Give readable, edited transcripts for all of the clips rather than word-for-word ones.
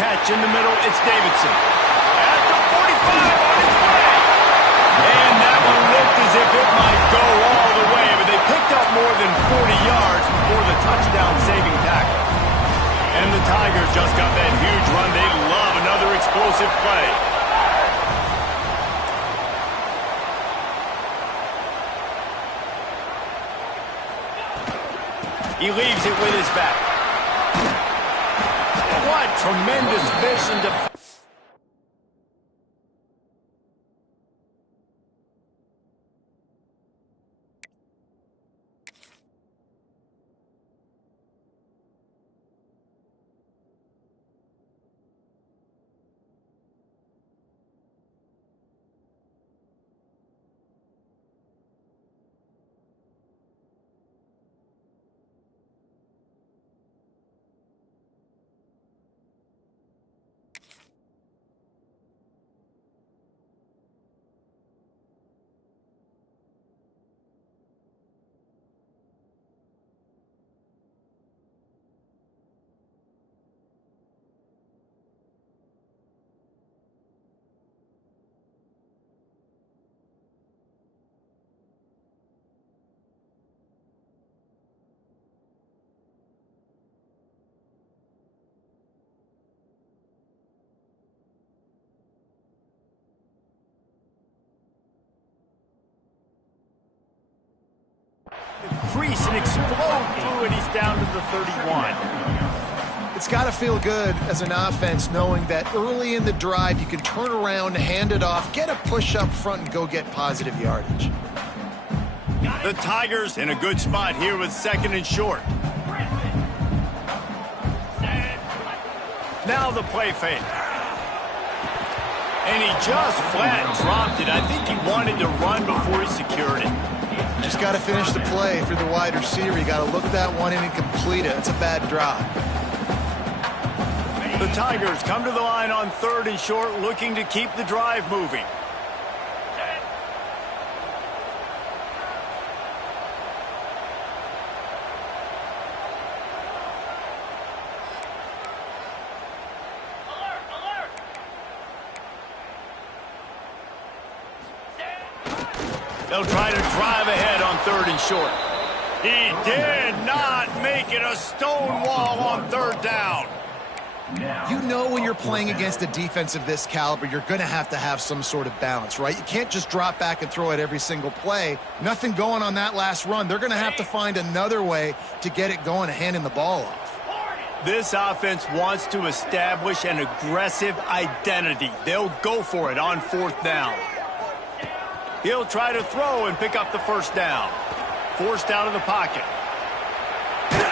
catch in the middle. It's Davidson. At the 45 on his way. And that one looked as if it might go all the way, but they picked up more than 40 yards before the touchdown-saving tackle. And the Tigers just got that huge run. They love another explosive play. He leaves it with his back. What tremendous vision to... Crease and explode through it. He's down to the 31. It's got to feel good as an offense knowing that early in the drive you can turn around, hand it off, get a push up front, and go get positive yardage. The Tigers in a good spot here with 2nd and short. Now the play fake. And he just flat dropped it. I think he wanted to run before he secured it. Just got to finish the play for the wide receiver. You got to look that one in and complete it. It's a bad drop. The Tigers come to the line on 3rd and short, looking to keep the drive moving. They'll try to drive ahead on 3rd and short. He did not make it a stone wall on 3rd down. You know when you're playing against a defense of this caliber, you're going to have some sort of balance, right? You can't just drop back and throw it every single play. Nothing going on that last run. They're going to have to find another way to get it going and handing the ball off. This offense wants to establish an aggressive identity. They'll go for it on 4th down. He'll try to throw and pick up the 1st down. Forced out of the pocket. They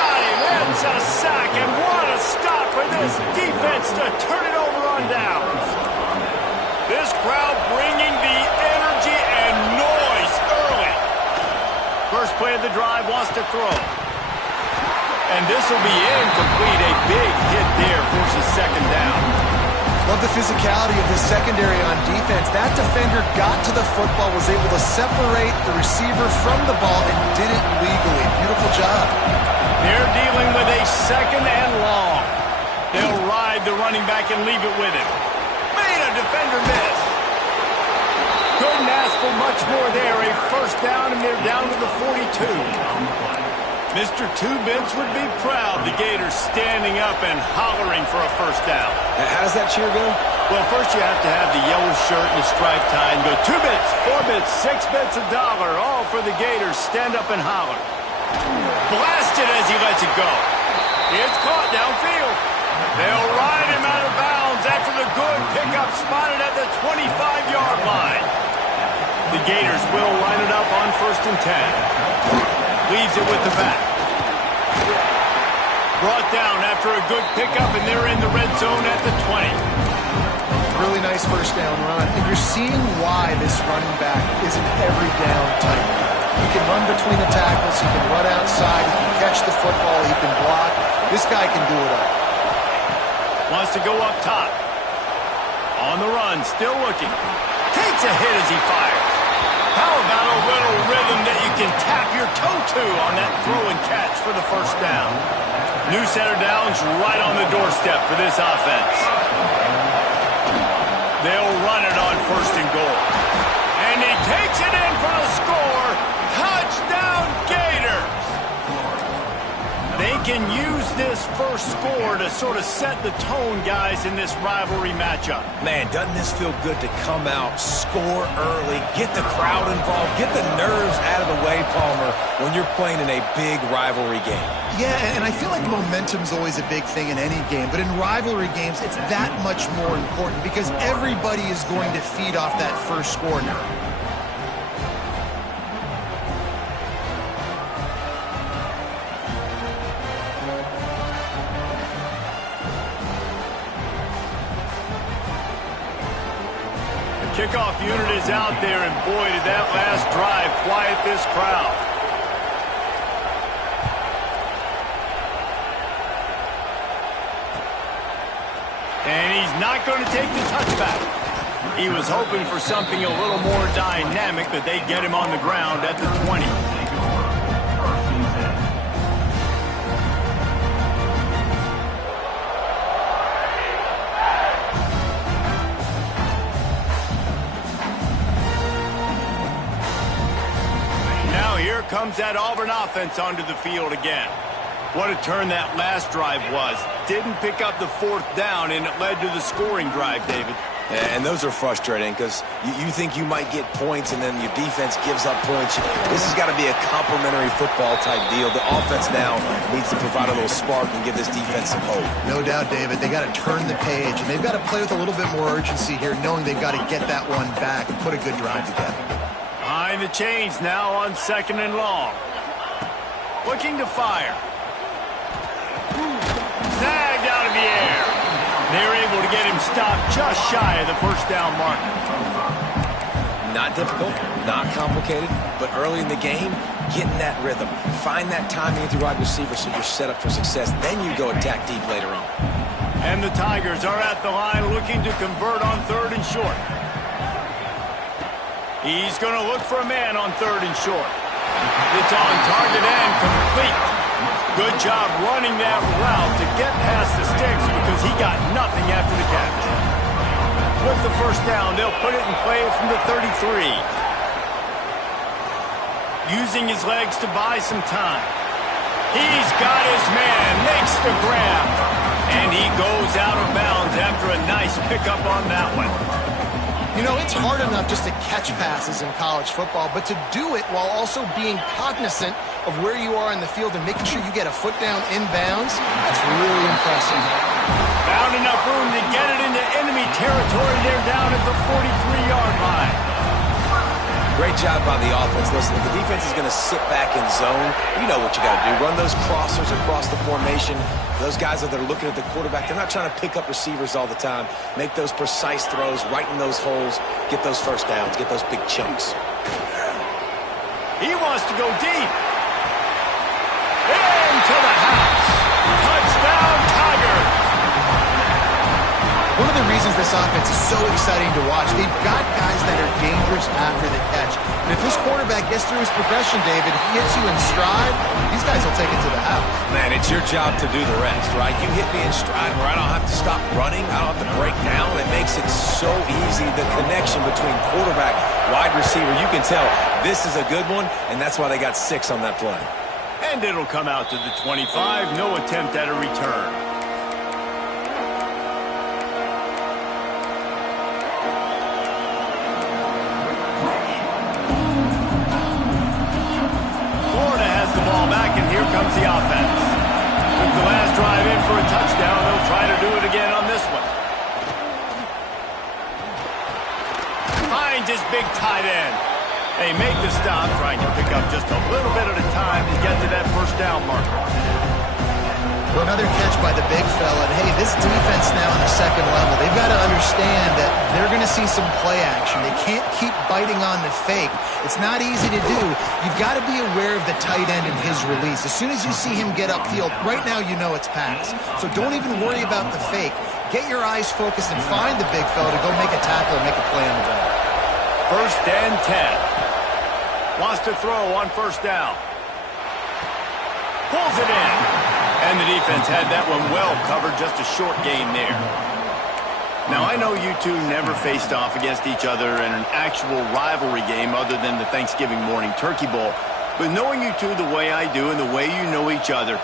got him. It's a sack, and what a stop for this defense to turn it over on downs. This crowd bringing the energy and noise early. First play of the drive, wants to throw. And this will be incomplete. A big hit there, forces 2nd down. Love the physicality of this secondary on defense. That defender got to the football, was able to separate the receiver from the ball, and did it legally. Beautiful job. They're dealing with a 2nd and long. They'll ride the running back and leave it with him. Made a defender miss. Couldn't ask for much more there. A 1st down, and they're down to the 42. Mr. Two-Bits would be proud. The Gators standing up and hollering for a 1st down. How does that cheer go? Well, first you have to have the yellow shirt and the striped tie and go 2 bits, 4 bits, 6 bits, $1, all for the Gators. Stand up and holler. Blasted as he lets it go. It's caught downfield. They'll ride him out of bounds after the good pickup spotted at the 25-yard line. The Gators will line it up on 1st and 10. Leaves it with the back. Brought down after a good pickup, and they're in the red zone at the 20. Really nice 1st down run. And you're seeing why this running back is an every down type. He can run between the tackles. He can run outside. He can catch the football. He can block. This guy can do it all. Wants to go up top. On the run, still looking. Takes a hit as he fires. How about a little rhythm that you can tap your toe to on that throw and catch for the 1st down? New center downs right on the doorstep for this offense. They'll run it on 1st and goal. And he takes it in for the score. Touchdown, Gators! They can use this first score to sort of set the tone, guys, in this rivalry matchup. Man, doesn't this feel good to come out, score early, get the crowd involved, get the nerves out of the way, Palmer, when you're playing in a big rivalry game. Yeah, and I feel like momentum's always a big thing in any game, but in rivalry games, it's that much more important because everybody is going to feed off that first score now. Kickoff unit is out there, and boy, did that last drive quiet this crowd. And he's not going to take the touchback. He was hoping for something a little more dynamic, but they get him on the ground at the 20. Here comes that Auburn offense onto the field again. What a turn that last drive was. Didn't pick up the 4th down, and it led to the scoring drive, David. And those are frustrating because you think you might get points and then your defense gives up points. This has got to be a complementary football type deal. The offense now needs to provide a little spark and give this defense some hope. No doubt, David. They got to turn the page, and they've got to play with a little bit more urgency here, knowing they've got to get that one back and put a good drive together. Behind the chains now on 2nd and long. Looking to fire. Snagged out of the air. They're able to get him stopped just shy of the 1st down marker. Not difficult, not complicated, but early in the game, getting that rhythm. Find that timing with your wide receiver so you're set up for success. Then you go attack deep later on. And the Tigers are at the line looking to convert on 3rd and short. He's going to look for a man on 3rd and short. It's on target and complete. Good job running that route to get past the sticks because he got nothing after the catch. With the 1st down, they'll put it in play from the 33. Using his legs to buy some time. He's got his man, makes the grab, and he goes out of bounds after a nice pickup on that one. You know, it's hard enough just to catch passes in college football, but to do it while also being cognizant of where you are in the field and making sure you get a foot down inbounds, that's really impressive. Found enough room to get it into enemy territory. They're down at the 43-yard line. Great job by the offense. Listen, if the defense is going to sit back in zone, you know what you got to do. Run those crossers across the formation. Those guys that are looking at the quarterback, they're not trying to pick up receivers all the time. Make those precise throws, right in those holes, get those 1st downs, get those big chunks. He wants to go deep. Into the house. Touchdown, Tigers. One of the reasons this offense is so exciting to watch, they've got guys that are dangerous after the catch. And if this quarterback gets through his progression, David, if he hits you in stride, these guys will take it to the house. Man, it's your job to do the rest, right? You hit me in stride where I don't have to stop running. I don't have to break down. It makes it so easy. The connection between quarterback, wide receiver, you can tell this is a good one, and that's why they got 6 on that play. And it'll come out to the 25. No attempt at a return. Comes the offense. Took the last drive in for a touchdown. They'll try to do it again on this one. Finds his big tight end. They make the stop, trying to pick up just a little bit at a time to get to that 1st down marker. Well, another catch by the big fella. And, hey, this defense now on the 2nd level, they've got to understand that they're going to see some play action. They can't keep biting on the fake. It's not easy to do. You've got to be aware of the tight end and his release. As soon as you see him get upfield, right now you know it's pass. So don't even worry about the fake. Get your eyes focused and find the big fella to go make a tackle and make a play on the ball. 1st and 10. Wants to throw on 1st down. Pulls it in. And the defense had that one well covered, just a short gain there. Now, I know you two never faced off against each other in an actual rivalry game other than the Thanksgiving morning Turkey Bowl. But knowing you two the way I do and the way you know each other,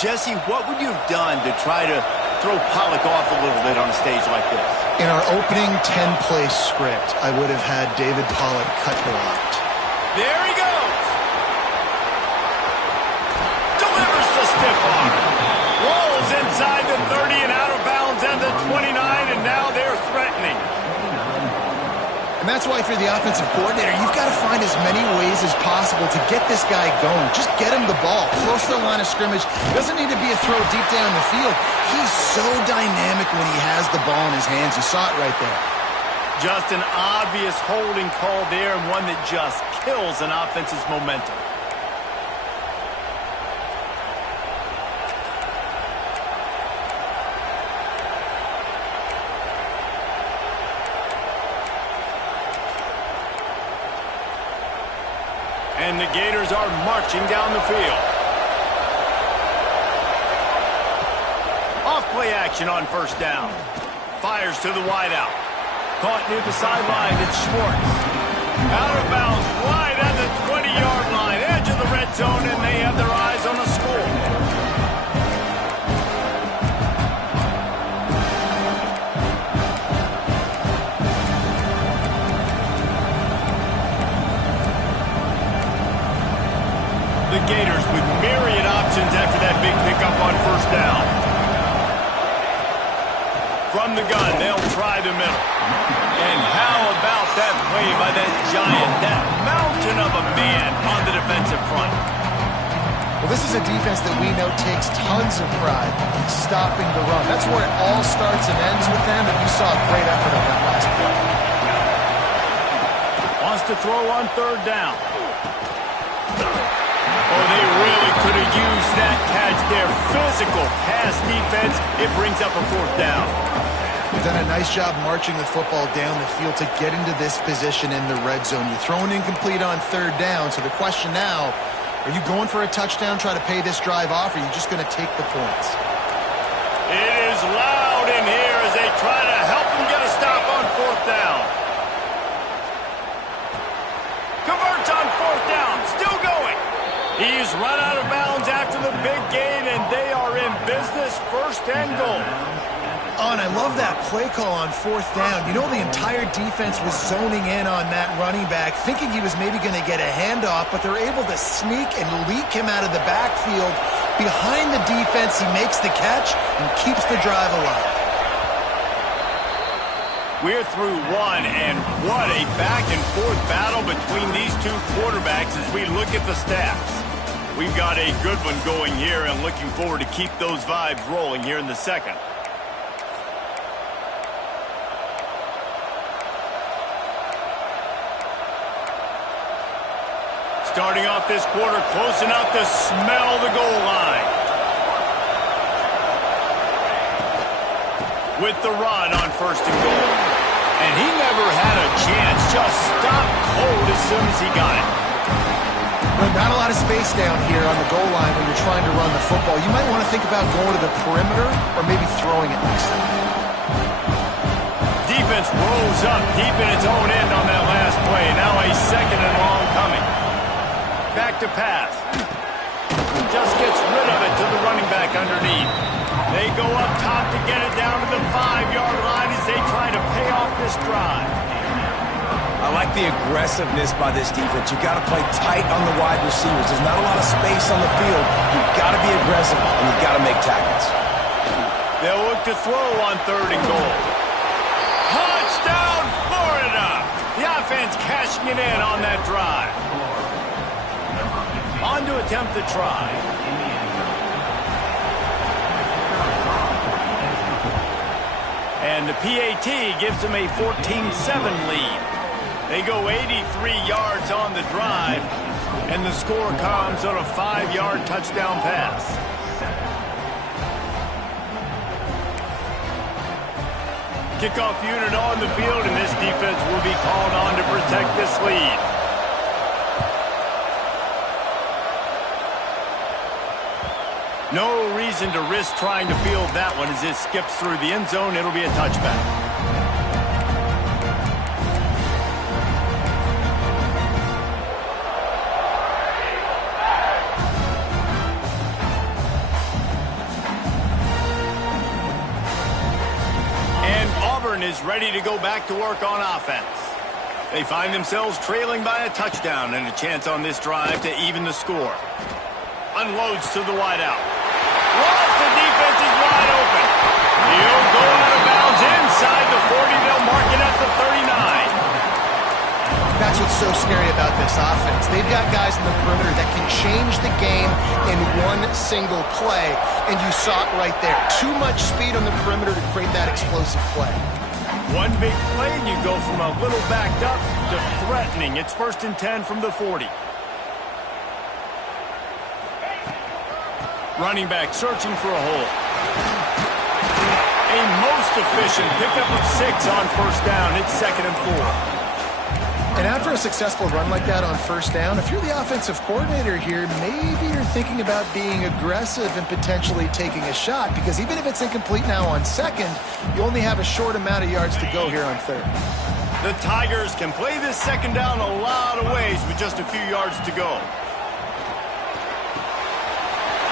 Jesse, what would you have done to try to throw Pollock off a little bit on a stage like this? In our opening 10-play script, I would have had David Pollock cut blocked. There he goes. Delivers the stiff arm. Rolls inside the 30 and out of bounds at the 29, and now they're threatening. And that's why if you're the offensive coordinator, you've got to find as many ways as possible to get this guy going. Just get him the ball close to the line of scrimmage. Doesn't need to be a throw deep down the field. He's so dynamic when he has the ball in his hands. You saw it right there. Just an obvious holding call there, and one that just kills an offense's momentum. And the Gators are marching down the field. Off play action on first down. Fires to the wideout. Caught near the sideline. It's Schwartz. Out of bounds, right at the 20-yard line. Edge of the red zone, and they have their eyes on a score. The Gators with myriad options after that big pickup on first down. From the gun, they'll try the middle. And how about that play by that giant, that mountain of a man on the defensive front? Well, this is a defense that we know takes tons of pride stopping the run. That's where it all starts and ends with them, and you saw a great effort on that last play. Wants to throw on third down. Oh, they really could have used that catch there. Physical pass defense. It brings up a fourth down. They've done a nice job marching the football down the field to get into this position in the red zone. You're throwing incomplete on third down, so the question now, are you going for a touchdown, try to pay this drive off, or are you just going to take the points? It is loud in here as they try to help them get a stop on fourth down. Converts on fourth down. Still going. He's run out of bounds after the big gain, and they are in business. First and goal. Oh, and I love that play call on fourth down. You know, the entire defense was zoning in on that running back, thinking he was maybe going to get a handoff, but they're able to sneak and leak him out of the backfield. Behind the defense, he makes the catch and keeps the drive alive. We're through one, and what a back-and-forth battle between these two quarterbacks as we look at the stats. We've got a good one going here, and looking forward to keep those vibes rolling here in the second. Starting off this quarter, close enough to smell the goal line. With the run on first and goal. And he never had a chance, just stopped cold as soon as he got it. Well, not a lot of space down here on the goal line when you're trying to run the football. You might want to think about going to the perimeter or maybe throwing it next time. Defense rose up deep in its own end on that last play. Now a second and long coming. Back to pass. Just gets rid of it to the running back underneath. They go up top to get it down to the 5-yard line as they try to pay off this drive. I like the aggressiveness by this defense. You've got to play tight on the wide receivers. There's not a lot of space on the field. You've got to be aggressive, and you've got to make tackles. They'll look to throw on third and goal. Touchdown, Florida! The offense cashing it in on that drive. On to attempt the try. And the PAT gives them a 14-7 lead. They go 83 yards on the drive, and the score comes on a 5-yard touchdown pass. Kickoff unit on the field, and this defense will be called on to protect this lead. No reason to risk trying to field that one. As it skips through the end zone, it'll be a touchback. And Auburn is ready to go back to work on offense. They find themselves trailing by a touchdown and a chance on this drive to even the score. Unloads to the wideout. Lost, the defense is wide open. He'll go out of bounds inside the 40. They'll mark it at the 39. That's what's so scary about this offense. They've got guys in the perimeter that can change the game in one single play, and you saw it right there. Too much speed on the perimeter to create that explosive play. One big play, and you go from a little backed up to threatening. It's 1st and 10 from the 40. Running back searching for a hole. A most efficient pickup of 6 on 1st down. It's 2nd and 4. And after a successful run like that on 1st down, if you're the offensive coordinator here, maybe you're thinking about being aggressive and potentially taking a shot, because even if it's incomplete now on 2nd, you only have a short amount of yards to go here on 3rd. The Tigers can play this 2nd down a lot of ways with just a few yards to go.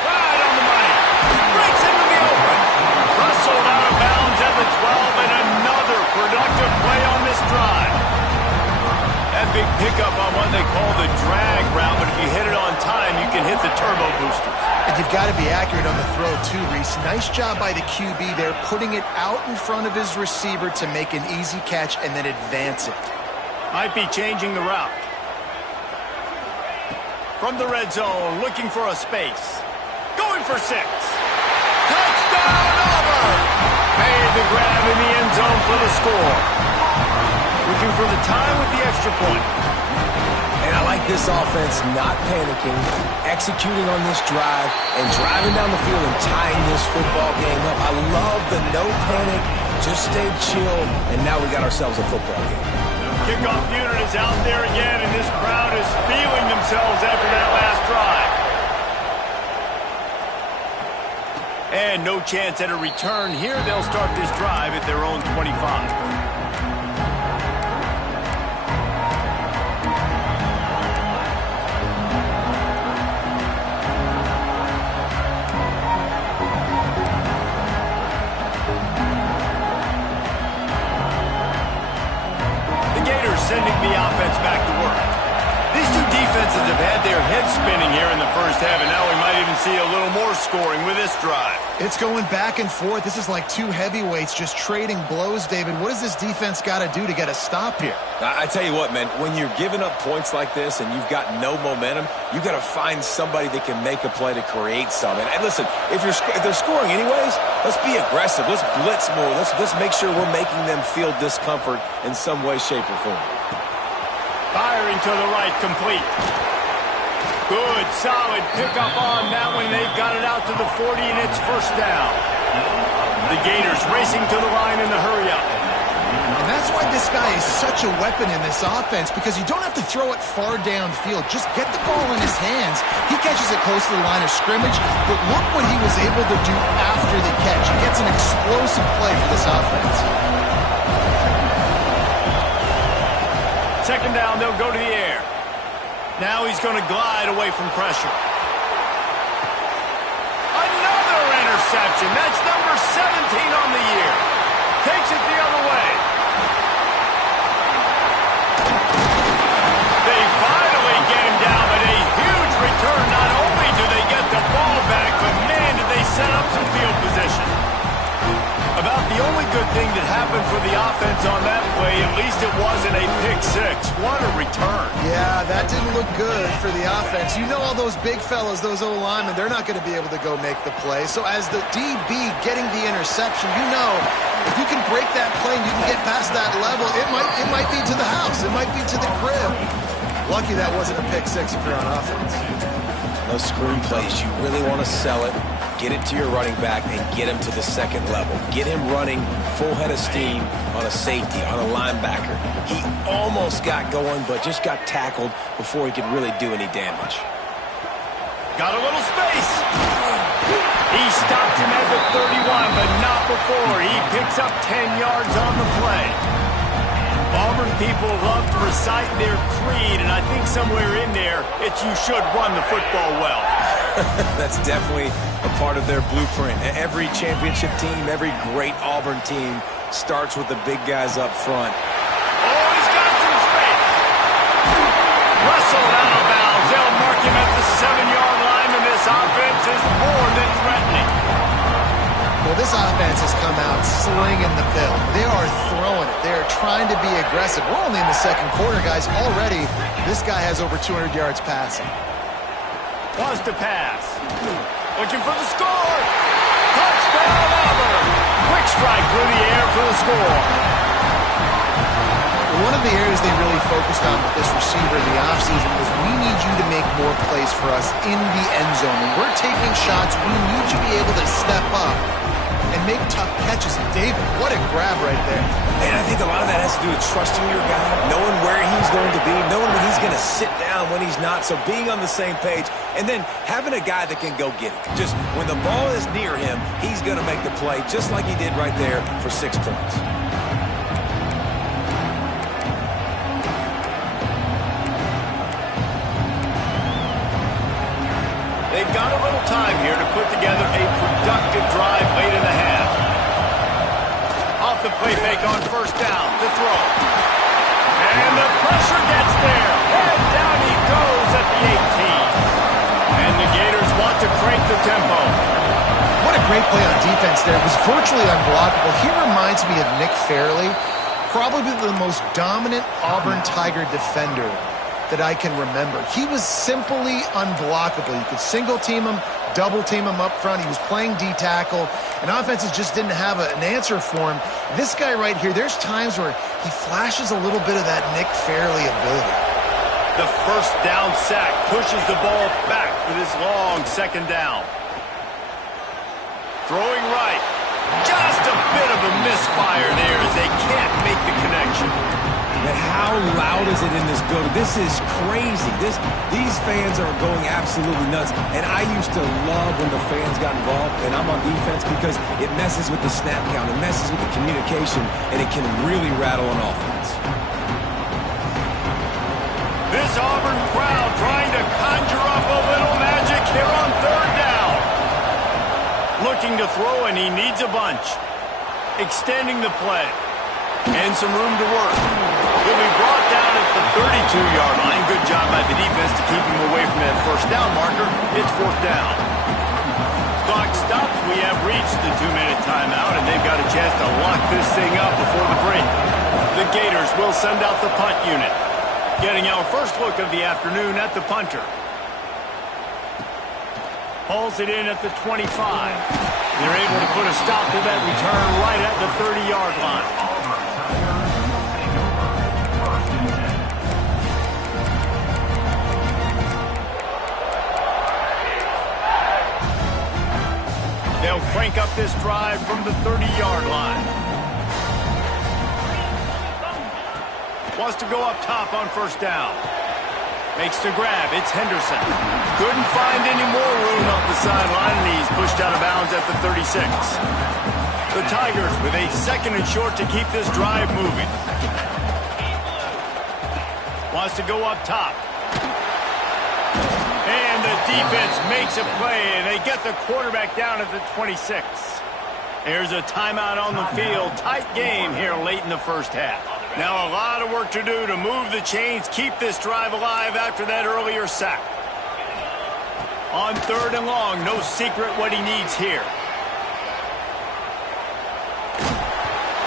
Right on the money. Breaks into the open. Rustled out of bounds at the 12, and another productive play on this drive. That big pickup on what they call the drag route, but if you hit it on time, you can hit the turbo boosters. And you've got to be accurate on the throw too, Reese. Nice job by the QB there, putting it out in front of his receiver to make an easy catch and then advance it. Might be changing the route. From the red zone, looking for a space. Going for 6. Touchdown, Auburn! Made the grab in the end zone for the score. Looking for the time with the extra point. And I like this offense not panicking, executing on this drive, and driving down the field and tying this football game up. I love the no panic, just stay chill, and now we got ourselves a football game. Kickoff unit is out there again, and this crowd is feeling themselves after that last drive. And no chance at a return here. They'll start this drive at their own 25. Sending the offense back to work. These two defenses have had their heads spinning here in the first half, and now we might even see a little more scoring with this drive. It's going back and forth. This is like two heavyweights just trading blows, David. What does this defense got to do to get a stop here? I tell you what, man, when you're giving up points like this and you've got no momentum, you got to find somebody that can make a play to create something. And listen, if they're scoring anyways, let's be aggressive. Let's blitz more. Let's make sure we're making them feel discomfort in some way, shape, or form. Firing to the right, complete. Good, solid pickup on that one. They've got it out to the 40, and it's 1st down. The Gators racing to the line in the hurry-up. And that's why this guy is such a weapon in this offense, because you don't have to throw it far downfield. Just get the ball in his hands. He catches it close to the line of scrimmage, but look what he was able to do after the catch. He gets an explosive play for this offense. 2nd down, they'll go to the air. Now he's going to glide away from pressure. Another interception. That's number 17 on the year. Takes it the other way. They finally get him down, but a huge return. Not only do they get the ball back, but man, did they set up some field position. About the only good thing that happened for the offense on that play, at least it wasn't a pick-6. What a return. Yeah, that didn't look good for the offense. You know all those big fellas, those O-linemen, they're not going to be able to go make the play. So as the DB getting the interception, you know if you can break that play and you can get past that level, it might be to the house. It might be to the crib. Lucky that wasn't a pick-6 if you're on offense. Those screen plays, you really want to sell it. Get it to your running back and get him to the 2nd level. Get him running full head of steam on a safety, on a linebacker. He almost got going, but just got tackled before he could really do any damage. Got a little space. He stops him at the 31, but not before. He picks up 10 yards on the play. Auburn people love to recite their creed, and I think somewhere in there, it's you should run the football well. That's definitely a part of their blueprint. Every championship team, every great Auburn team starts with the big guys up front. Oh, he's got some space. Russell out of bounds. They'll mark him at the 7-yard line, and this offense is more than threatening. Well, this offense has come out slinging the pill. They are throwing it. They are trying to be aggressive. We're only in the second quarter, guys. Already, this guy has over 200 yards passing. Wants to pass. Looking for the score. Touchdown, Auburn. Quick strike through the air for the score. One of the areas they really focused on with this receiver in the offseason was we need you to make more plays for us in the end zone. When we're taking shots, we need you to be able to step up and make tough catches. And David, what a grab right there. And I think a lot of that has to do with trusting your guy, knowing where he's going to be, knowing when he's going to sit down, when he's not. So being on the same page, and then having a guy that can go get it. Just when the ball is near him, he's going to make the play, just like he did right there for 6 points. They've got a little time here to put together a productive drive late in the half. Off the play fake on first down to throw. And the pressure gets there. And down he goes at the 18. And the Gators want to crank the tempo. What a great play on defense there. It was virtually unblockable. He reminds me of Nick Fairley, probably the most dominant Auburn Tiger defender that I can remember. He was simply unblockable. You could single team him, double team him up front. He was playing D-tackle, and offenses just didn't have an answer for him. This guy right here, there's times where he flashes a little bit of that Nick Fairley ability. The first down sack pushes the ball back for this long second down. Throwing right. Just a bit of a misfire there as they can't make the connection. But how loud is it in this building? This is crazy. These fans are going absolutely nuts. And I used to love when the fans got involved, and I'm on defense, because it messes with the snap count, it messes with the communication, and it can really rattle an offense. This Auburn crowd trying to conjure up a little magic here on third down. Looking to throw, and he needs a bunch. Extending the play. And some room to work. He'll be brought down at the 32-yard line. Good job by the defense to keep him away from that first down marker. It's fourth down. Clock stops. We have reached the 2-minute timeout, and they've got a chance to lock this thing up before the break. The Gators will send out the punt unit. Getting our first look of the afternoon at the punter. Hauls it in at the 25. They're able to put a stop to that return right at the 30-yard line. They'll crank up this drive from the 30-yard line. Wants to go up top on first down. Makes the grab. It's Henderson. Couldn't find any more room off the sideline, and he's pushed out of bounds at the 36. The Tigers with a second and short to keep this drive moving. Wants to go up top. And the defense makes a play, and they get the quarterback down at the 26. There's a timeout on the field. Tight game here late in the first half. Now a lot of work to do to move the chains, keep this drive alive after that earlier sack. On third and long, no secret what he needs here.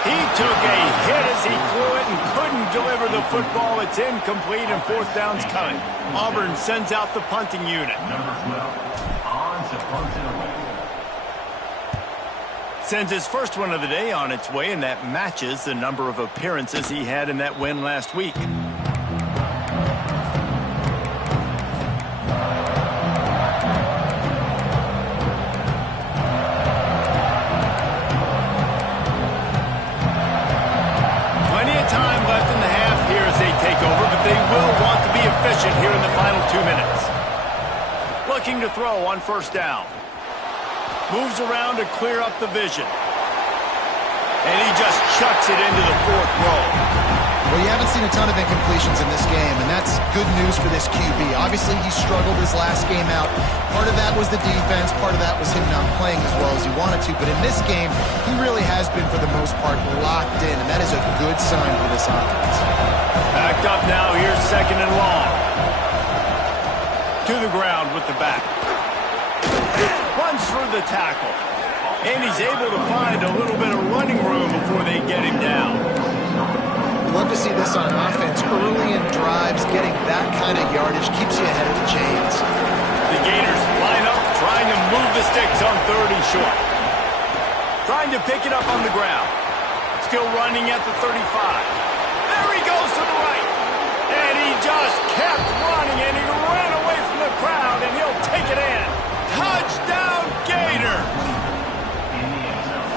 He took a hit as he threw it and couldn't deliver the football. It's incomplete, and fourth down's coming. Auburn sends out the punting unit. Number 12, on to punt it away. Sends his first one of the day on its way, and that matches the number of appearances he had in that win last week. Plenty of time left in the half here as they take over, but they will want to be efficient here in the final 2 minutes. Looking to throw on first down. Moves around to clear up the vision. And he just chucks it into the fourth row. Well, you haven't seen a ton of incompletions in this game, and that's good news for this QB. Obviously, he struggled his last game out. Part of that was the defense. Part of that was him not playing as well as he wanted to. But in this game, he really has been, for the most part, locked in, and that is a good sign for this offense. Backed up now. Here's second and long. To the ground with the back. Runs through the tackle. And he's able to find a little bit of running room before they get him down. Love to see this on offense. Early in drives, getting that kind of yardage keeps you ahead of the chains. The Gators line up, trying to move the sticks on 3rd and short. Trying to pick it up on the ground. Still running at the 35. There he goes to the right. And he just kept running, and he ran away from the crowd, and he'll take it in. Touchdown, Gator!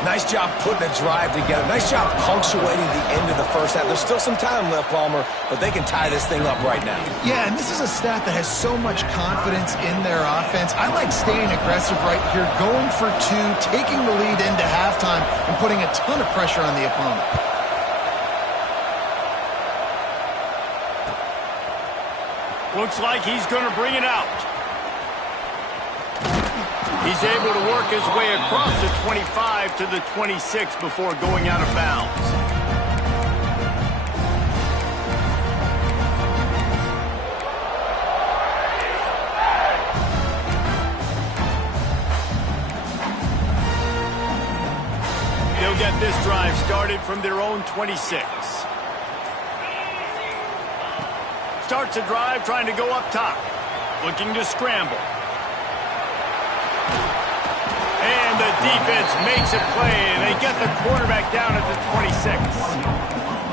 Nice job putting a drive together. Nice job punctuating the end of the first half. There's still some time left, Palmer, but they can tie this thing up right now. Yeah, and this is a staff that has so much confidence in their offense. I like staying aggressive right here, going for 2, taking the lead into halftime, and putting a ton of pressure on the opponent. Looks like he's going to bring it out. He's able to work his way across the 25 to the 26 before going out of bounds. They'll get this drive started from their own 26. Starts a drive trying to go up top. Looking to scramble. And the defense makes a play, and they get the quarterback down at the 26.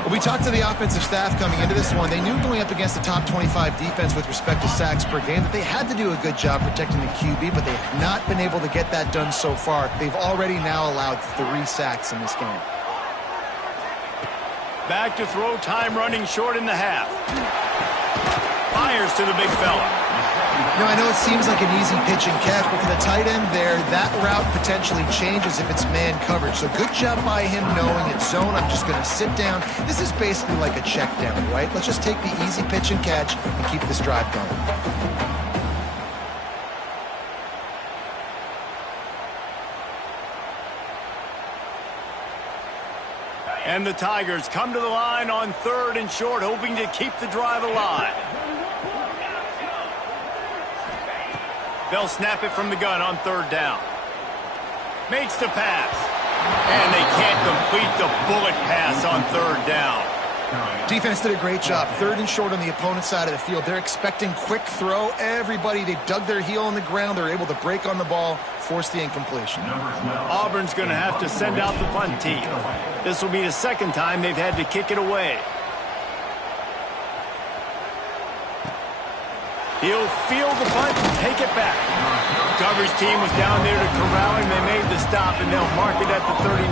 Well, we talked to the offensive staff coming into this one. They knew going up against the top 25 defense with respect to sacks per game that they had to do a good job protecting the QB, but they have not been able to get that done so far. They've already now allowed 3 sacks in this game. Back to throw, time running short in the half. Fires to the big fella. You know, I know it seems like an easy pitch and catch, but for the tight end there, that route potentially changes if it's man coverage. So good job by him knowing it's zone. I'm just going to sit down. This is basically like a check down, right? Let's just take the easy pitch and catch and keep this drive going. And the Tigers come to the line on 3rd and short, hoping to keep the drive alive. They'll snap it from the gun on 3rd down. Makes the pass. And they can't complete the bullet pass on 3rd down. Defense did a great job. 3rd and short on the opponent's side of the field. They're expecting quick throw. Everybody, they dug their heel on the ground. They're able to break on the ball, force the incompletion. Auburn's going to have to send out the punt team. This will be the second time they've had to kick it away. He'll field the punt and take it back. Coverage team was down there to corral him. They made the stop, and they'll mark it at the 39.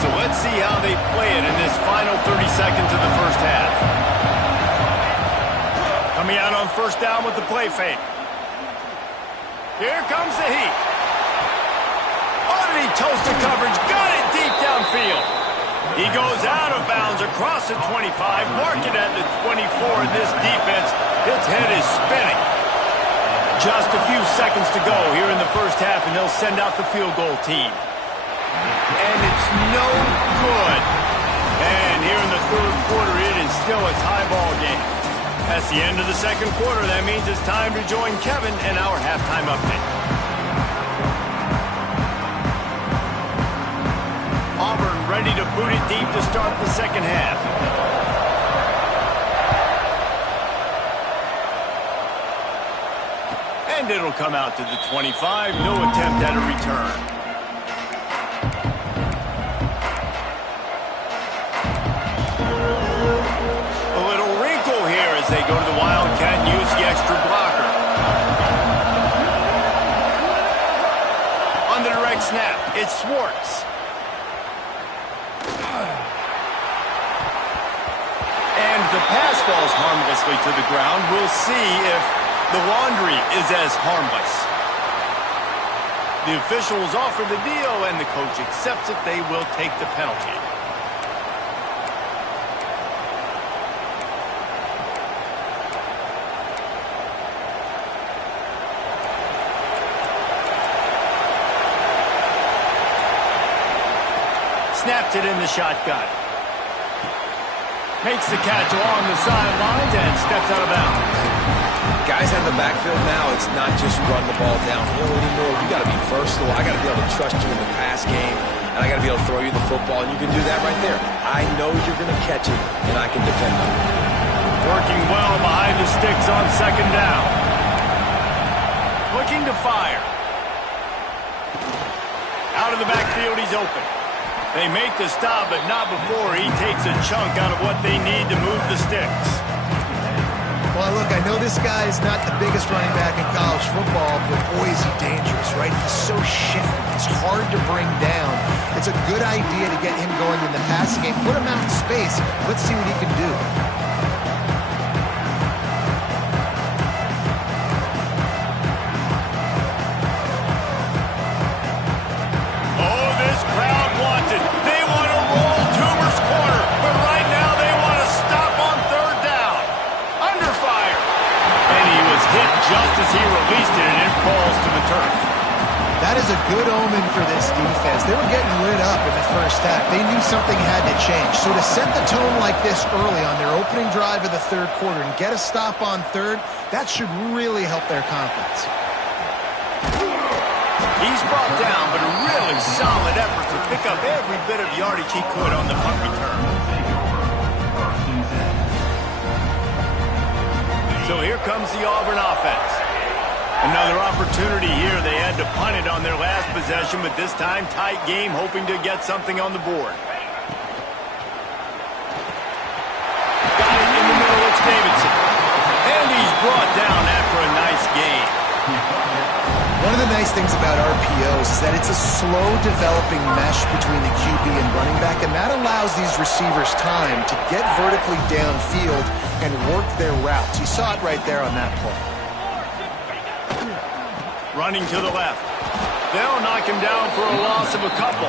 So let's see how they play it in this final 30 seconds of the first half. Coming out on 1st down with the play fake. Here comes the heat. He toasted coverage, got it deep downfield. He goes out of bounds across the 25, marking at the 24. This defense, its head is spinning. Just a few seconds to go here in the first half, and they'll send out the field goal team. And it's no good. And here in the 3rd quarter, it is still a tie ball game. That's the end of the 2nd quarter. That means it's time to join Kevin and our halftime update. Auburn ready to boot it deep to start the 2nd half. And it'll come out to the 25. No attempt at a return. A little wrinkle here as they go to the Wildcat and use the extra blocker. On the direct snap, it's Schwartz. the pass falls harmlessly to the ground, we'll see if the laundry is as harmless. The officials offer the deal, and the coach accepts it. They will take the penalty. Snaps it in the shotgun. Makes the catch along the sidelines and steps out of bounds. Guys have the backfield now. It's not just run the ball downhill anymore. You got to be versatile. I got to be able to trust you in the pass game, and I got to be able to throw you the football, and you can do that right there. I know you're going to catch it, and I can depend on it. Working well behind the sticks on second down. Looking to fire. Out of the backfield, he's open. They make the stop, but not before he takes a chunk out of what they need to move the sticks. Well, look, I know this guy is not the biggest running back in college football, but boy, is he dangerous, right? He's so shifty. It's hard to bring down. It's a good idea to get him going in the passing game. Put him out in space. Let's see what he can do. Just as he released it, and it falls to the turf. That is a good omen for this defense. They were getting lit up in the first half. They knew something had to change. So to set the tone like this early on their opening drive of the third quarter and get a stop on third, that should really help their confidence. He's brought down, but a really solid effort to pick up every bit of yardage he could on the punt return. So here comes the Auburn offense. Another opportunity here. They had to punt it on their last possession, but this time tight game, hoping to get something on the board. Got it in the middle. It's Davidson. And he's brought down after a nice gain. One of the nice things about RPOs is that it's a slow-developing mesh between the QB and running back, and that allows these receivers time to get vertically downfield and work their routes. You saw it right there on that play. Running to the left. They'll knock him down for a loss of a couple.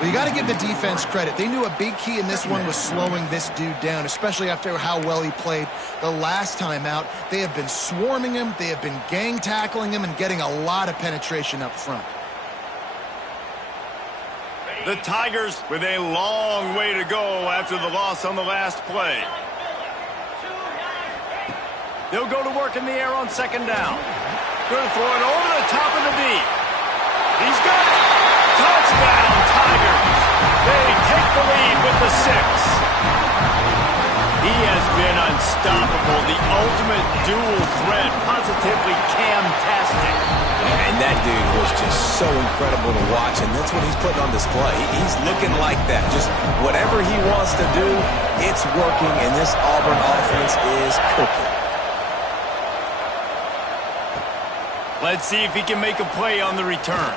Well, you got to give the defense credit. They knew a big key in this one was slowing this dude down, especially after how well he played the last time out. They have been swarming him, they have been gang tackling him, and getting a lot of penetration up front. The Tigers with a long way to go after the loss on the last play. They'll go to work in the air on second down. Going to throw it over the top of the deep. He's got it. Touchdown, Tigers. They take the lead with the 6. He has been unstoppable. The ultimate dual threat. Positively Cam-tastic. And that dude was just so incredible to watch, and that's what he's putting on display. He's looking like that. Just whatever he wants to do, it's working, and this Auburn offense is cooking. Let's see if he can make a play on the return.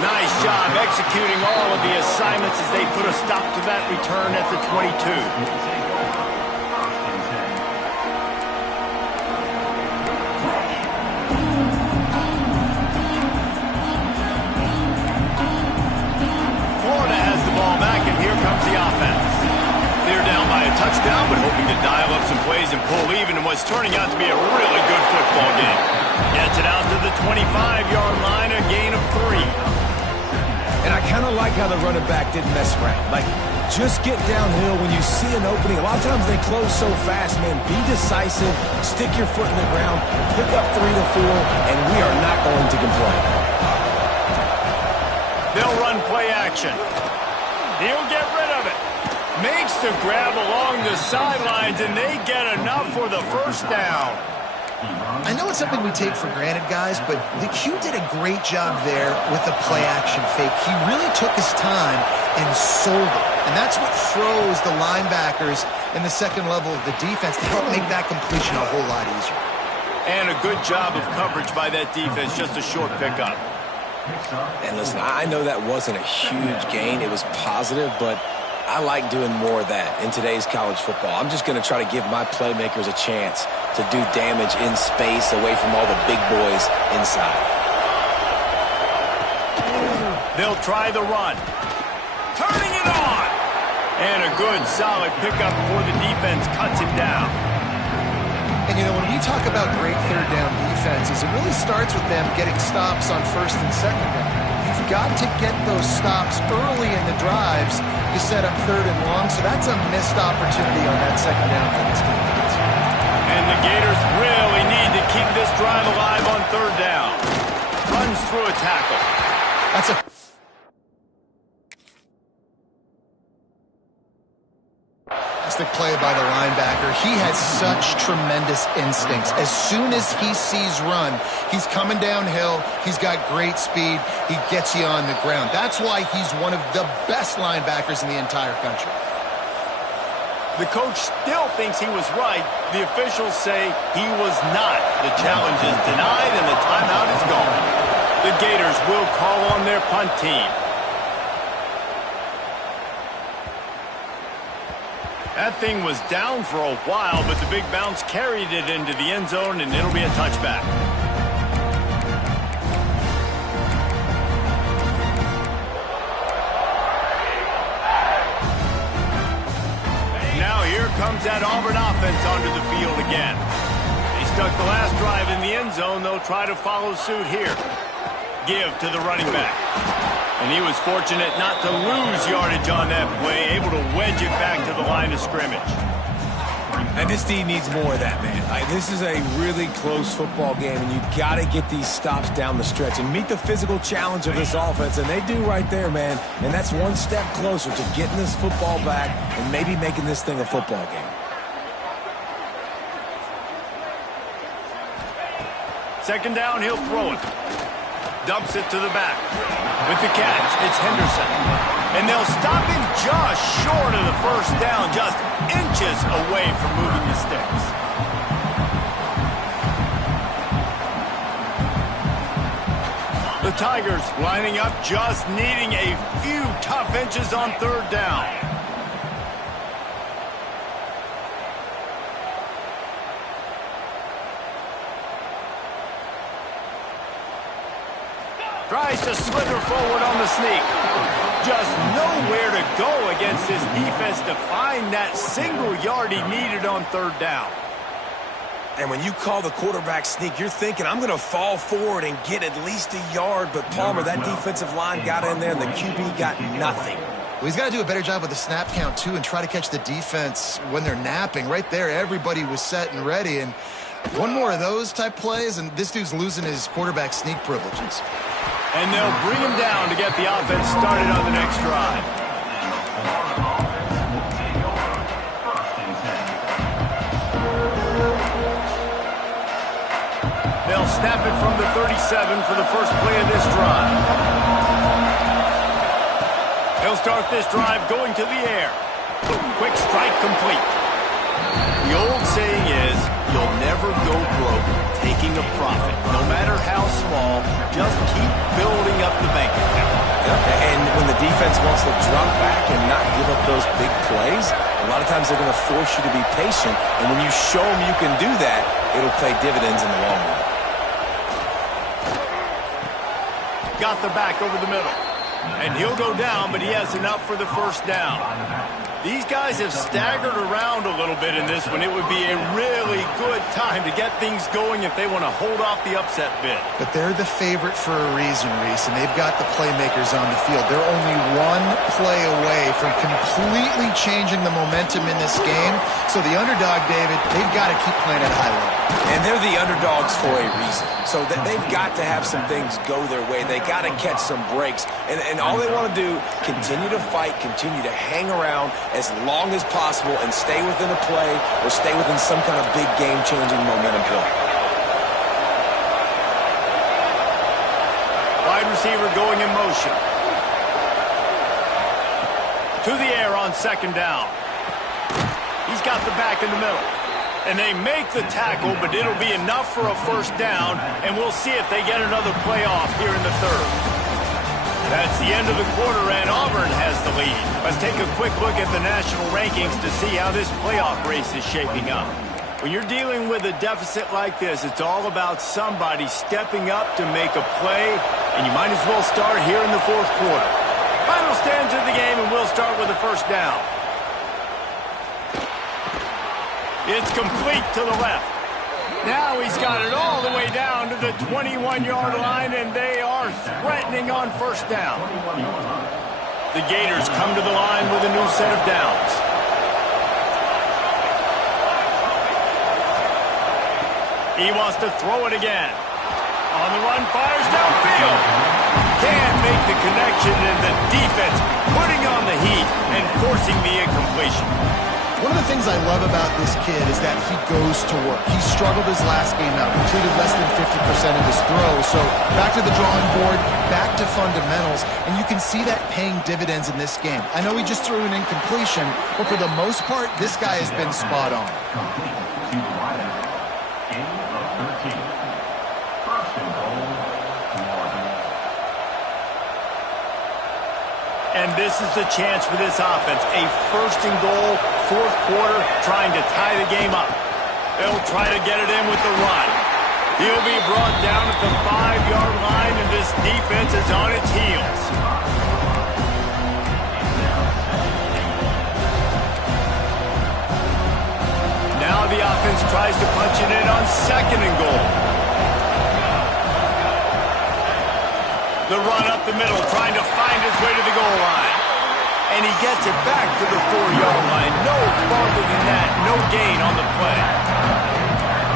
Nice job executing all of the assignments as they put a stop to that return at the 22. Florida has the ball back, and here comes the offense. They're down by a touchdown, but hoping to dial up some plays and pull even in what's turning out to be a really good football game. Gets it out to the 25-yard line, a gain of 3. And I kind of like how the running back didn't mess around. Like, just get downhill when you see an opening. A lot of times they close so fast, man. Be decisive, stick your foot in the ground, pick up 3 to 4, and we are not going to complain. They'll run play action. He'll get rid of it. Makes the grab along the sidelines, and they get enough for the first down. I know it's something we take for granted, guys, but the Q did a great job there with the play-action fake. He really took his time and sold it, and that's what froze the linebackers in the second level of the defense to help make that completion a whole lot easier. And a good job of coverage by that defense, just a short pickup. And listen, I know that wasn't a huge gain. It was positive, but I like doing more of that in today's college football. I'm just going to try to give my playmakers a chance to do damage in space away from all the big boys inside. They'll try the run. Turning it on! And a good, solid pickup before the defense cuts him down. And, you know, when we talk about great third down defenses, it really starts with them getting stops on first and second down. You've got to get those stops early in the drives to set up third and long, so that's a missed opportunity on that second down for this defense. And the Gators really need to keep this drive alive on third down. Runs through a tackle. That's a play by the linebacker. He has such tremendous instincts. As soon as he sees run, he's coming downhill. He's got great speed. He gets you on the ground. That's why he's one of the best linebackers in the entire country. The coach still thinks he was right. The officials say he was not. The challenge is denied and the timeout is gone. The Gators will call on their punt team. That thing was down for a while, but the big bounce carried it into the end zone, and it'll be a touchback. Now here comes that Auburn offense onto the field again. They stuck the last drive in the end zone. They'll try to follow suit here. Give to the running back. And he was fortunate not to lose yardage on that play, able to wedge it back to the line of scrimmage. And this D needs more of that, man. This is a really close football game, and you've got to get these stops down the stretch and meet the physical challenge of this offense, and they do right there, man. And that's one step closer to getting this football back and maybe making this thing a football game. Second down, he'll throw it. Dumps it to the back. With the catch, it's Henderson. And they'll stop him just short of the first down, just inches away from moving the sticks. The Tigers lining up, just needing a few tough inches on third down. Tries to slither forward on the sneak. Just nowhere to go against this defense to find that single yard he needed on third down. And when you call the quarterback sneak, you're thinking, I'm going to fall forward and get at least a yard. But Palmer, that defensive line got in there, and the QB got nothing. Well, he's got to do a better job with the snap count, too, and try to catch the defense when they're napping. Right there, everybody was set and ready. And one more of those type plays, and this dude's losing his quarterback sneak privileges. And they'll bring him down to get the offense started on the next drive. They'll snap it from the 37 for the first play of this drive. They'll start this drive going to the air. Quick strike complete. The old saying is, you'll never go broke taking a profit. No matter how small, just keep building up the bank account. And when the defense wants to drop back and not give up those big plays, a lot of times they're going to force you to be patient. And when you show them you can do that, it'll pay dividends in the long run. Got the back over the middle. And he'll go down, but he has enough for the first down. These guys have staggered around a little bit in this one. It would be a really good time to get things going if they want to hold off the upset bid. But they're the favorite for a reason, Reese, and they've got the playmakers on the field. They're only one play away from completely changing the momentum in this game. So the underdog, David, they've got to keep playing at a high level. And they're the underdogs for a reason. So they've got to have some things go their way. They got to catch some breaks. And all they want to do, continue to fight, continue to hang around as long as possible and stay within a play or stay within some kind of big game-changing momentum play. Wide receiver going in motion. To the air on second down. He's got the back in the middle. And they make the tackle, but it'll be enough for a first down, and we'll see if they get another play off here in the third. That's the end of the quarter, and Auburn has the lead. Let's take a quick look at the national rankings to see how this playoff race is shaping up. When you're dealing with a deficit like this, it's all about somebody stepping up to make a play, and you might as well start here in the fourth quarter. Final stands of the game, and we'll start with the first down. It's complete to the left. Now he's got it all the way down to the 21-yard line, and they are threatening on first down. The Gators come to the line with a new set of downs. He wants to throw it again. On the run, fires downfield. Can't make the connection, and the defense putting on the heat and forcing the incompletion. One of the things I love about this kid is that he goes to work. He struggled his last game out, completed less than 50% of his throws. So back to the drawing board, back to fundamentals, and you can see that paying dividends in this game. I know he just threw an incompletion, but for the most part, this guy has been spot on. Complete to the wideout. Gain of 13. First and goal, Martin. And this is the chance for this offense. A first and goal, fourth quarter, trying to tie the game up. They'll try to get it in with the run. He'll be brought down at the 5-yard line, and this defense is on its heels. Now the offense tries to punch it in on second and goal. The run up the middle, trying to find his way to the goal line. And he gets it back to the 4-yard line. No farther than that. No gain on the play.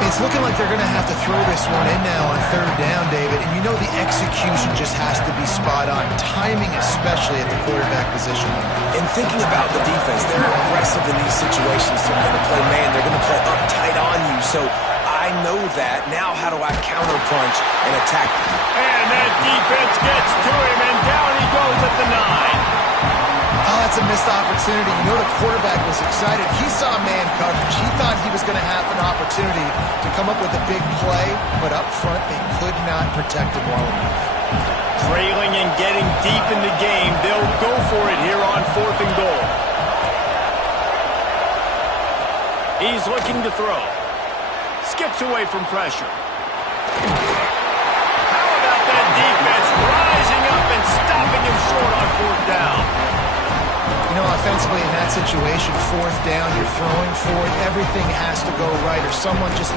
It's looking like they're going to have to throw this one in now on third down, David. And you know the execution just has to be spot on. Timing especially at the quarterback position. And thinking about the defense, they're aggressive in these situations. They're going to play man. They're going to play up tight on you. So I know that. Now how do I counterpunch and attack them? And that defense gets to him, and down he goes at the 9. Oh, that's a missed opportunity. You know the quarterback was excited. He saw man coverage. He thought he was going to have an opportunity to come up with a big play, but up front they could not protect him well enough. Trailing and getting deep in the game, they'll go for it here on fourth and goal. He's looking to throw. Skips away from pressure. How about that defense rising up and stopping him short on fourth down? You know, offensively in that situation, fourth down, you're throwing for it, everything has to go right, or someone just...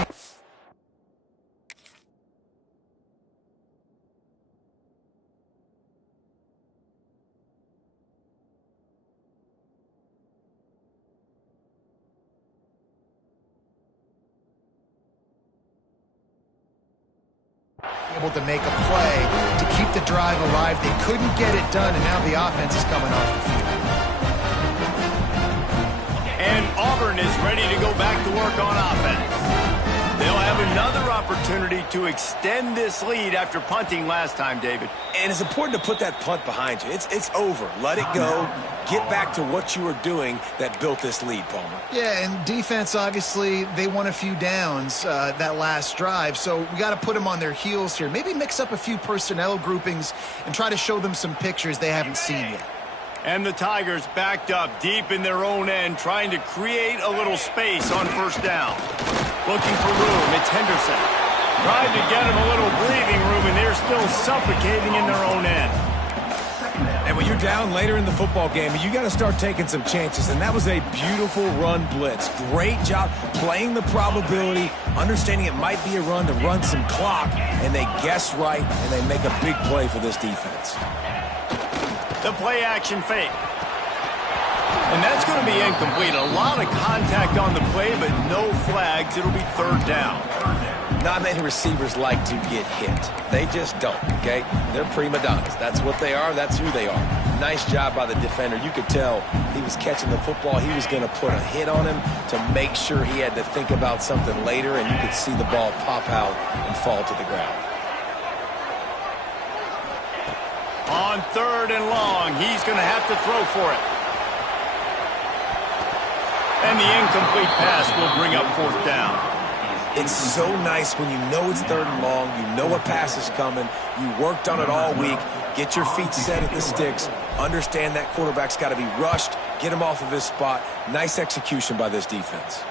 able to make a play to keep the drive alive. They couldn't get it done, and now the offense is coming off the field. And Auburn is ready to go back to work on offense. They'll have another opportunity to extend this lead after punting last time, David. And it's important to put that punt behind you. It's over. Let it go. Get back to what you were doing that built this lead, Palmer. Yeah, and defense, obviously, they won a few downs that last drive, so we got to put them on their heels here. Maybe mix up a few personnel groupings and try to show them some pictures they haven't seen yet. And the Tigers backed up deep in their own end, trying to create a little space on first down. Looking for room, it's Henderson. Tried to get him a little breathing room, and they're still suffocating in their own end. And when you're down later in the football game, you got to start taking some chances, and that was a beautiful run blitz. Great job playing the probability, understanding it might be a run to run some clock, and they guess right, and they make a big play for this defense. The play action fake. And that's going to be incomplete. A lot of contact on the play, but no flags. It'll be third down. Not many receivers like to get hit. They just don't, okay? They're prima donnas. That's what they are. That's who they are. Nice job by the defender. You could tell he was catching the football. He was going to put a hit on him to make sure he had to think about something later, and you could see the ball pop out and fall to the ground. On third and long, he's going to have to throw for it. And the incomplete pass will bring up fourth down. It's so nice when you know it's third and long, you know a pass is coming, you worked on it all week, Get your feet set at the sticks. Understand that quarterback's got to be rushed. Get him off of his spot. Nice execution by this defense.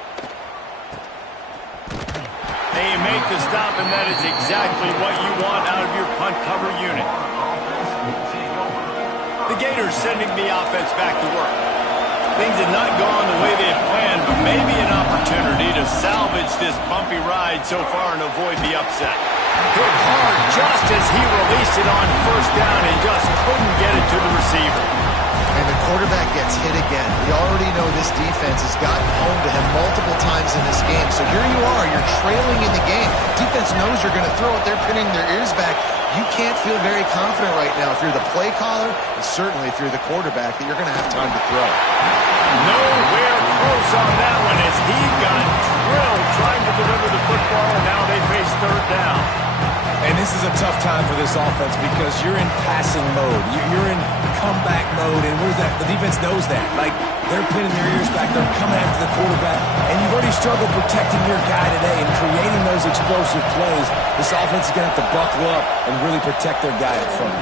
They make the stop, and that is exactly what you want out of your punt cover unit. The Gators sending the offense back to work. Things had not gone the way they had planned, but maybe an opportunity to salvage this bumpy ride so far and avoid the upset. Hit hard just as he released it on first down and just couldn't get it to the receiver. And the quarterback gets hit again. We already know this defense has gotten home to him multiple times in this game. So here you are, you're trailing in the game. Defense knows you're going to throw it. They're pinning their ears back. You can't feel very confident right now if you're the play caller, and certainly if you're the quarterback, that you're going to have time to throw. Nowhere close on that one as he got drilled trying to deliver the football, and now they face third down. And this is a tough time for this offense because you're in passing mode. You're in comeback mode, and the defense knows that. Like, they're pinning their ears back. They're coming after the quarterback, and you've already struggled protecting your guy today and creating those explosive plays. This offense is going to have to buckle up and really protect their guy up front.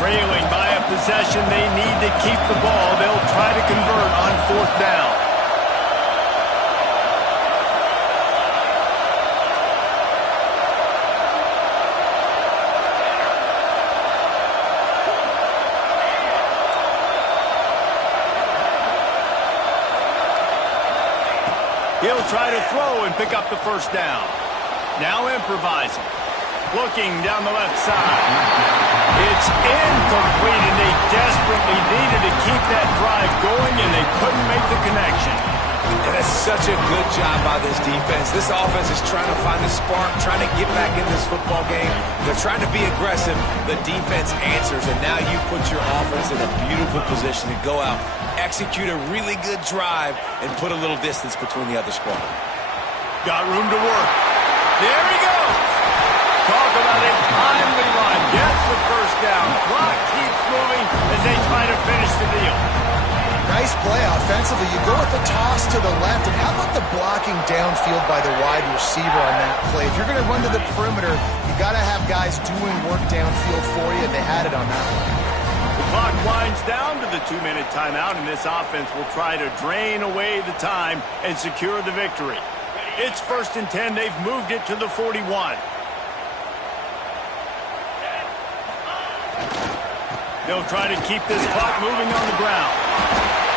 Trailing by a possession, they need to keep the ball. They'll try to convert on fourth down. He'll try to throw and pick up the first down. Now improvising. Looking down the left side. It's incomplete, and they desperately needed to keep that drive going, and they couldn't make the connection. And that's such a good job by this defense. This offense is trying to find a spark, trying to get back in this football game. They're trying to be aggressive. The defense answers, and now you put your offense in a beautiful position to go out, execute a really good drive, and put a little distance between the other squad. Got room to work. There he goes. Talk about a timely run. Gets the first down. Clock keeps moving as they try to finish the deal. Nice play offensively. You go with the toss to the left, and how about the blocking downfield by the wide receiver on that play? If you're going to run to the perimeter, you got to have guys doing work downfield for you, and they had it on that one. The clock winds down to the 2-minute timeout, and this offense will try to drain away the time and secure the victory. It's 1st and 10. They've moved it to the 41. They'll try to keep this clock moving on the ground.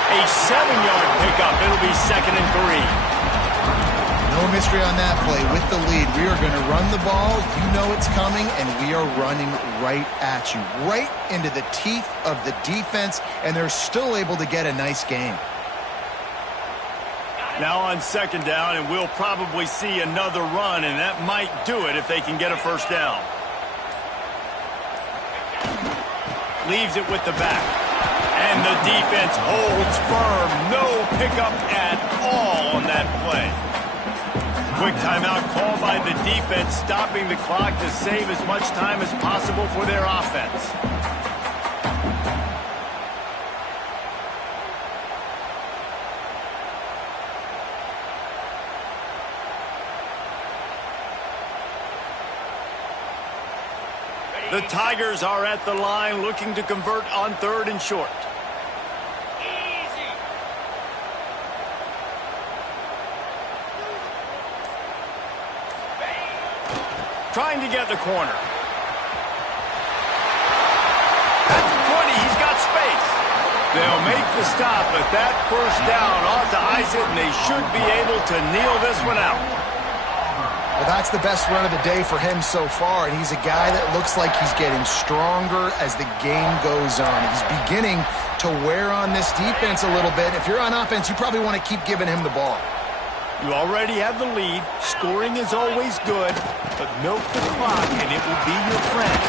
A 7-yard pickup. It'll be 2nd and 3. No mystery on that play. With the lead, we are going to run the ball. You know it's coming, and we are running right at you, right into the teeth of the defense, and they're still able to get a nice game. Now on 2nd down, and we'll probably see another run, and that might do it if they can get a first down. Leaves it with the back. And the defense holds firm. No pickup at all on that play. Quick timeout call by the defense, stopping the clock to save as much time as possible for their offense. The Tigers are at the line looking to convert on 3rd and short. Trying to get the corner. That's 20. He's got space. They'll make the stop, but that first down ought to ice it, and they should be able to kneel this one out. Well, that's the best run of the day for him so far, and he's a guy that looks like he's getting stronger as the game goes on. He's beginning to wear on this defense a little bit. If you're on offense, you probably want to keep giving him the ball. You already have the lead. Scoring is always good, but milk the clock, and it will be your friend.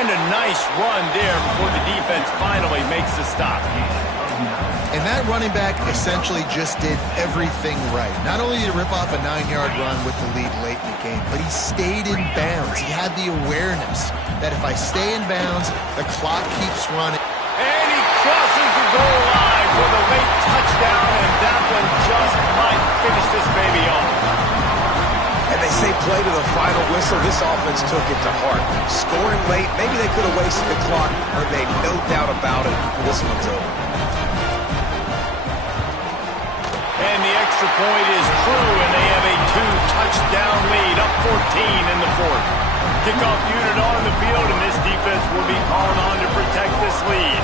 And a nice run there before the defense finally makes the stop. And that running back essentially just did everything right. Not only did he rip off a 9-yard run with the lead late in the game, but he stayed in bounds. He had the awareness that if I stay in bounds, the clock keeps running. And he crosses the goal line with a late touchdown, and that one just might finish this baby off. And they say play to the final whistle. This offense took it to heart. Scoring late, maybe they could have wasted the clock, but made no doubt about it. This one's over. And the extra point is true, and they have a 2-touchdown lead, up 14 in the fourth. Kickoff unit on the field, and this defense will be called on to protect this lead.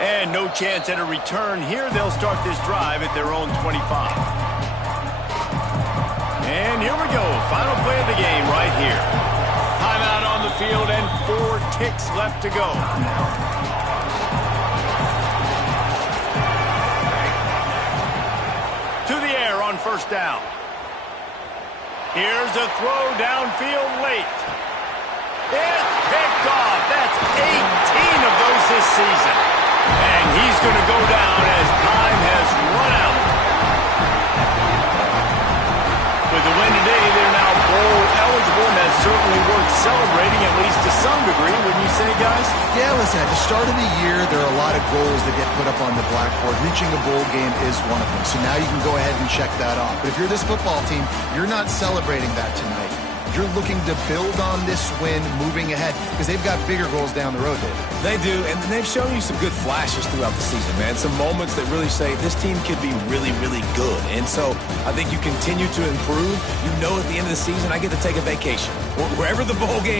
And no chance at a return here. They'll start this drive at their own 25. And here we go. Final play of the game right here. Timeout on the field and 4 ticks left to go. To the air on first down. Here's a throw downfield late. It's picked off. That's 18 of those this season. And he's going to go down as time has run out. With the win today, they're now bowl eligible, and that's certainly worth celebrating, at least to some degree, wouldn't you say, guys? Yeah, listen, at the start of the year, there are a lot of goals that get put up on the blackboard. Reaching a bowl game is one of them. So now you can go ahead and check that off. But if you're this football team, you're not celebrating that tonight. You're looking to build on this win moving ahead because they've got bigger goals down the road, David. They do, and they've shown you some good flashes throughout the season, man. Some moments that really say this team could be really, really good. And so I think you continue to improve. You know at the end of the season, I get to take a vacation. Wherever the bowl game